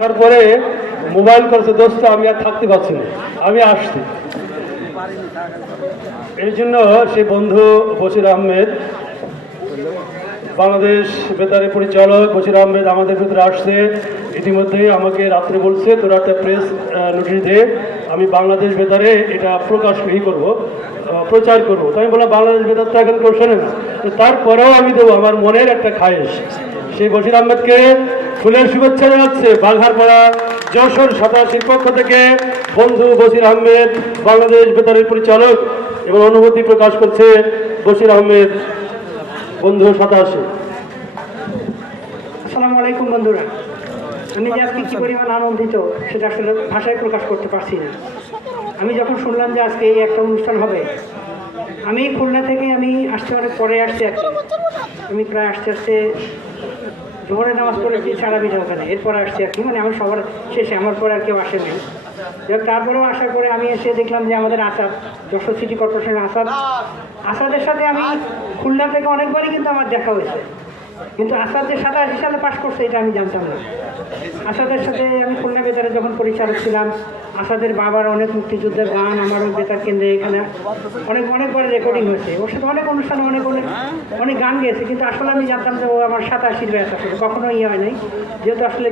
তারপরে মোবাইল করছে, দোস্ত আমি আর থাকতে পারছি না, আমি আসছি। এই জন্য সেই বন্ধু বশির আহমেদ, বাংলাদেশ বেতারের পরিচালক বশির আহমেদ আমাদের ভিতরে আসছে। ইতিমধ্যে আমাকে রাত্রে বলছে তোরা একটা প্রেস নোটিশ দে, আমি বাংলাদেশ বেতারে এটা প্রচার করবো। তো আমি বললাম বাংলাদেশ বেতার তো এখন কেউ শোনে না, তো তারপরেও আমি দেবো, আমার মনের একটা খায়েশ। সেই বশির আহমেদকে ফুলের শুভেচ্ছা জানাচ্ছে বাঘারপাড়া যশোর 87 পক্ষ থেকে বন্ধু বশির আহমেদ, বাংলাদেশ বেতারের পরিচালক, এবং অনুভূতি প্রকাশ করছে বশির আহমেদ বন্ধু 87। আসসালামু আলাইকুম বন্ধুরা, আমি যে আজকে কী পরিমাণ আনন্দিত সেটা আসলে ভাষায় প্রকাশ করতে পারছি না। আমি যখন শুনলাম যে আজকে এই একটা অনুষ্ঠান হবে, আমি খুলনা থেকে আসতে অনেক পরে আসছি। আমি প্রায় আসতে জোহরের নামাজ পড়েছি সারা বিটা ওখানে, এরপরে আসছি মানে আমার সবার শেষে, আমার পরে আর কেউ আসেনি। তারপরেও আসার পরে আমি এসে দেখলাম যে আমাদের আসাদ, যশোর সিটি কর্পোরেশনের আসাদের সাথে আমি খুলনা থেকে অনেকবারই কিন্তু আমার দেখা হয়েছে, কিন্তু আসাদ যে 87 সালে পাশ করছে এটা আমি জানতাম না। আসাদের সাথে আমি খুলনা বেতারে যখন পরিচালক ছিলাম, আসাদের বাবার অনেক মুক্তিযুদ্ধের গান আমার বেতার কেন্দ্রে এখানে অনেকবার রেকর্ডিং হয়েছে। ওর সাথে অনেক অনুষ্ঠানে অনেক গান গেয়েছে, কিন্তু আসলে আমি জানতাম যে ও আমার 87 ব্যাচ, আসলে কখনো হয় নাই, যেহেতু আসলে